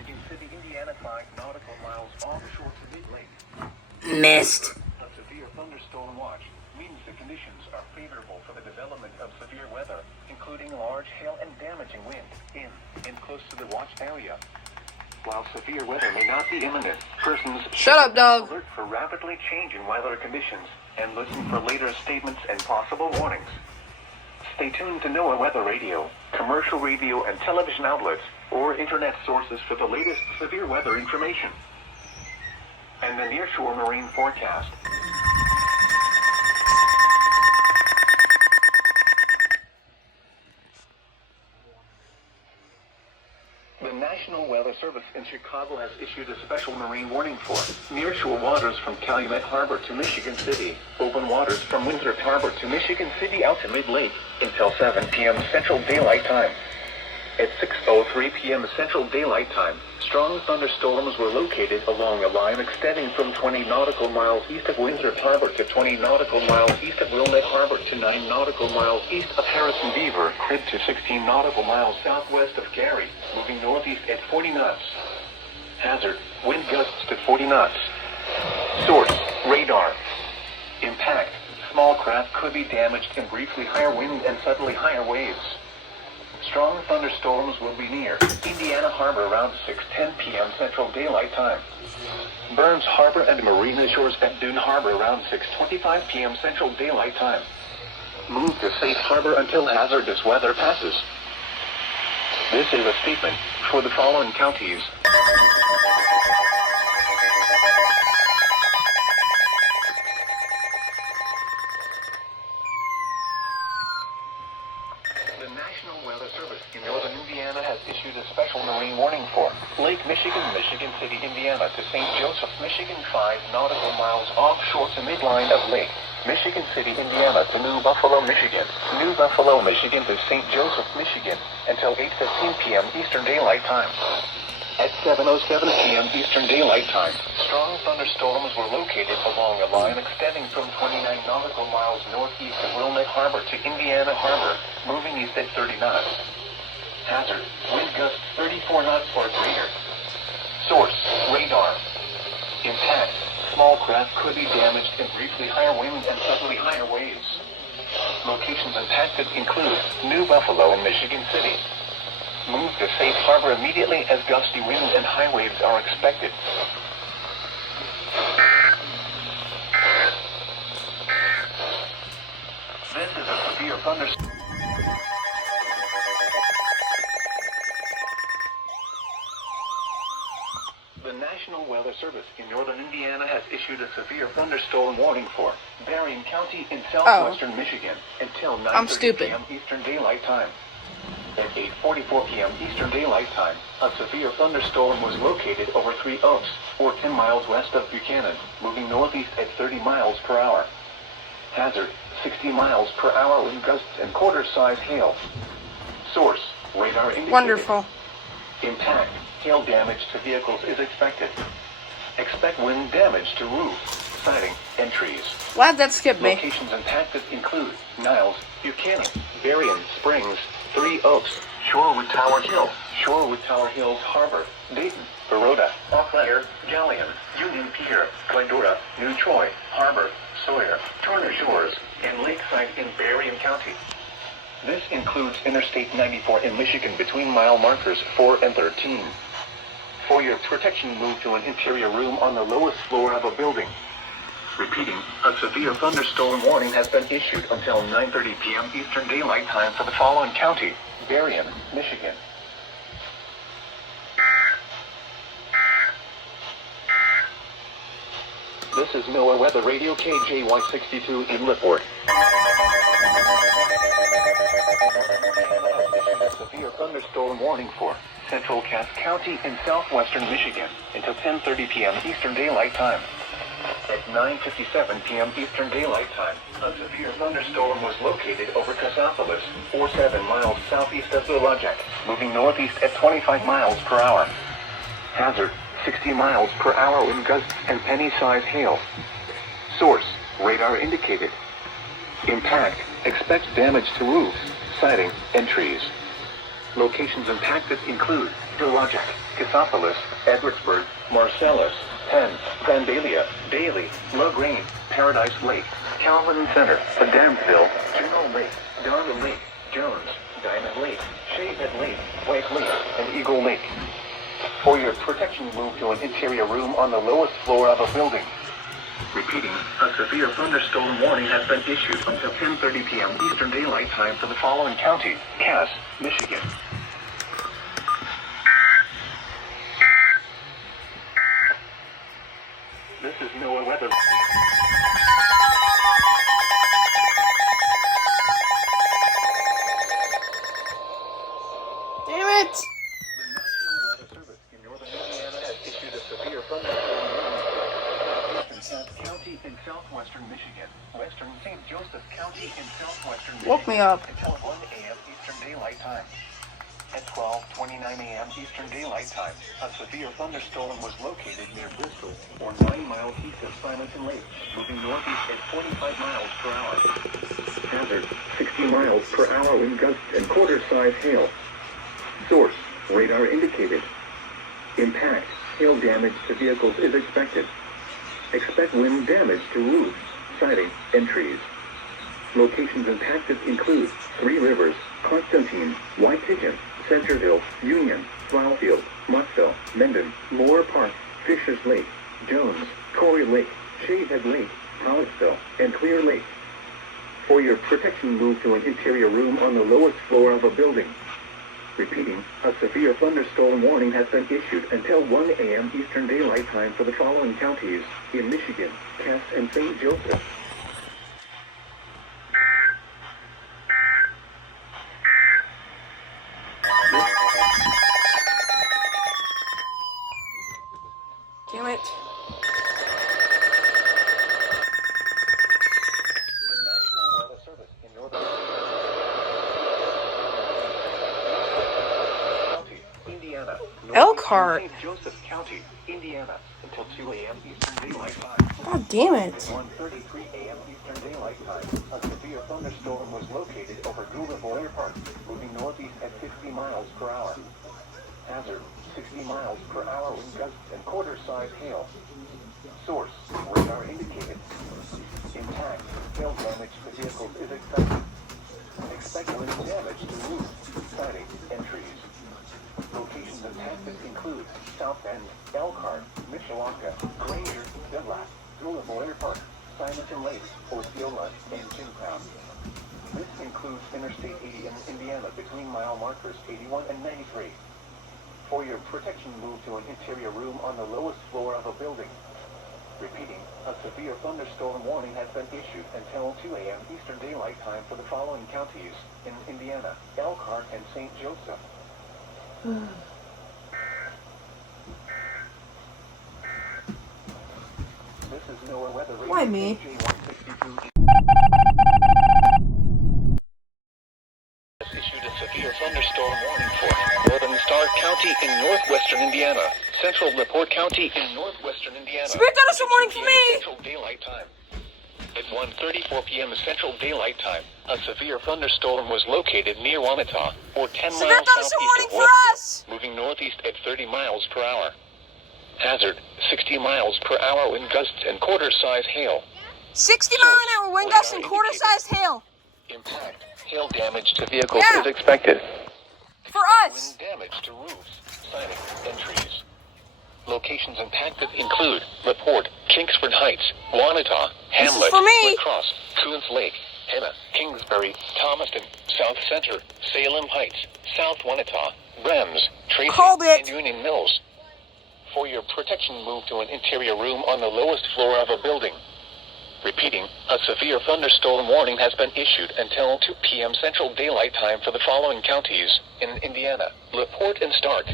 Michigan City, Indiana, 5 nautical miles offshore to mid-lake. Missed. A severe thunderstorm watch means the conditions are favorable for the development of severe weather, including large hail and damaging wind in and close to the watched area. While severe weather may not be imminent, persons Shut up, dog. alert for rapidly changing weather conditions and listen for later statements and possible warnings. Stay tuned to NOAA Weather Radio, commercial radio and television outlets, or internet sources for the latest severe weather information and the nearshore marine forecast. The National Weather Service in Chicago has issued a special marine warning for nearshore waters from Calumet Harbor to Michigan City, open waters from Winthrop Harbor to Michigan City out to mid-lake until 7 p.m. Central Daylight Time. At 6:03 p.m. Central Daylight Time, strong thunderstorms were located along a line extending from 20 nautical miles east of Winthrop Harbor to 20 nautical miles east of Wilmette Harbor to 9 nautical miles east of Harrison Beaver Crib to 16 nautical miles southwest of Gary, moving northeast at 40 knots. Hazard, wind gusts to 40 knots. Source, radar. Impact, small craft could be damaged in briefly higher wind and suddenly higher waves. Strong thunderstorms will be near Indiana Harbor around 6:10 p.m. Central Daylight Time. Burns Harbor and Marina Shores at Dune Harbor around 6:25 p.m. Central Daylight Time. Move to safe harbor until hazardous weather passes. This is a statement for the following counties. The National Weather Service in northern Indiana has issued a special marine warning for Lake Michigan, Michigan City, Indiana to St. Joseph, Michigan, 5 nautical miles offshore to midline of Lake Michigan City, Indiana to New Buffalo, Michigan, New Buffalo, Michigan to St. Joseph, Michigan until 8:15 p.m. Eastern Daylight Time. At 7:07 p.m. Eastern Daylight Time, strong thunderstorms were located along a line extending from 29 nautical miles northeast of Wilmette Harbor to Indiana Harbor, moving east at 30 knots. Hazard, wind gusts 34 knots or greater. Source, radar. Impact, small craft could be damaged in briefly higher wind and suddenly higher waves. Locations impacted include New Buffalo and Michigan City. Move to safe harbor immediately as gusty winds and high waves are expected. This is a severe thunderstorm. The National Weather Service in northern Indiana has issued a severe thunderstorm warning for Berrien County in southwestern Michigan until 9:30 p.m. Eastern Daylight Time. At 8:44 p.m. Eastern Daylight Time, a severe thunderstorm was located over Three Oaks, or 10 miles west of Buchanan, moving northeast at 30 miles per hour. Hazard, 60 miles per hour wind gusts and quarter-size hail. Source, radar indicated. Wonderful. Impact, hail damage to vehicles is expected. Expect wind damage to roof, siding, and trees. Why'd that skip me? Locations impacted include Niles, Buchanan, Berrien Springs, Three Oaks, Shorewood Tower Hill, Shorewood Tower Hills Harbor, Dayton, Baroda, Eau Claire, Jolion, Union Pier, Glendora, New Troy, Harbor, Sawyer, Turner Shores, and Lakeside in Berrien County. This includes Interstate 94 in Michigan between mile markers 4 and 13. For your protection, move to an interior room on the lowest floor of a building. Repeating, a severe thunderstorm warning has been issued until 9:30 p.m. Eastern Daylight Time for the following county: Berrien, Michigan. This is NOAA Weather Radio KJY62 in Lipport. A severe thunderstorm warning for Central Cass County in southwestern Michigan until 10:30 p.m. Eastern Daylight Time. At 9:57 p.m. Eastern Daylight Time, a severe thunderstorm was located over Cassopolis, 7 miles southeast of Villajek, moving northeast at 25 miles per hour. Hazard, 60 miles per hour wind gusts and penny-size hail. Source, radar indicated. Impact, expect damage to roofs, siding, and trees. Locations impacted include Pelagic, Cassopolis, Edwardsburg, Marcellus, Penn, Vandalia, Daly, LaGrange, Paradise Lake, Calvin Center, Adamsville, Juneau Lake, Darwin Lake, Jones, Diamond Lake, Shavehead Lake, White Lake, and Eagle Lake. For your protection, move to an interior room on the lowest floor of a building. Repeating, a severe thunderstorm warning has been issued until 10:30 p.m. Eastern Daylight Time for the following counties: Cass, Michigan. This is NOAA weather. Damn it! The National Weather Service in northern Indiana has issued a severe thunderstorm warning for Cass County in southwestern Michigan, western St. Joseph County in southwestern Michigan. Woke me up. Until 1 a.m. Eastern Daylight Time. At 12:29 a.m. Eastern Daylight Time, a severe thunderstorm was located near Bristol, or 9 miles east of Simonton Lake, moving northeast at 45 miles per hour. Hazard, 60 miles per hour wind gusts and quarter-size hail. Source, radar indicated. Impact, hail damage to vehicles is expected. Expect wind damage to roofs, siding, and trees. Locations impacted include Three Rivers, Constantine, Whitehaven, Centerville, Union, Wildfield, Mottville, Mendon, Moore Park, Fishers Lake, Jones, Corey Lake, Shavehead Lake, Hallettsville, and Clear Lake. For your protection, move to an interior room on the lowest floor of a building. Repeating, a severe thunderstorm warning has been issued until 1 a.m. Eastern Daylight Time for the following counties in Michigan, Cass, and St. Joseph. Damn it. The National Weather Service in northern County, Indiana. Elkhart. St. Joseph County, Indiana, until 2 a.m. Eastern Daylight Time. God damn it. At 1:33 a.m. Eastern Daylight Time, a severe thunderstorm was located over Google Park, moving northeast at 50 miles per hour. Hazard, 60 miles per hour wind gusts and quarter-size hail. Source, radar indicated. Impact, hail damage to vehicles is expected. Expect wind damage to roofs, siding, and trees. Locations impacted include South Bend, Elkhart, Mishawaka, Granger, Dudley, Google Park, Simonton Lake, Osceola, and Jimtown. This includes Interstate 80 in Indiana between mile markers 81 and 93. For your protection, move to an interior room on the lowest floor of a building. Repeating, a severe thunderstorm warning has been issued until 2 a.m. Eastern Daylight Time for the following counties in Indiana, Elkhart, and St. Joseph. This is NOAA Weather Radio. Why me? KJ162. Has issued a severe thunderstorm warning for northern Stark County in northwestern Indiana, central LaPorte County in northwestern Indiana. Spirit thunderstorm warning for me! Central Daylight Time. At 1:34 p.m. Central Daylight Time, a severe thunderstorm was located near Wamata, or 10 Severe miles thunderstorm southeast of warning for us! Westville, moving northeast at 30 miles per hour. Hazard, 60 miles per hour wind gusts and quarter-size hail. 60 mile an hour wind gusts and quarter-sized hail. Impact, hail damage to vehicles Yeah. is expected. For us. Wind damage to roofs, siding, and trees. Locations impacted include LaPorte, Kingsford Heights, Wanata, Hamlet, for me. Cross, Coons Lake, Henna, Kingsbury, Thomaston, South Center, Salem Heights, South Wanata, Brems, Tracy, Called it. and Union Mills. For your protection, move to an interior room on the lowest floor of a building. Repeating, a severe thunderstorm warning has been issued until 2 p.m. Central Daylight Time for the following counties in Indiana, LaPorte and Stark,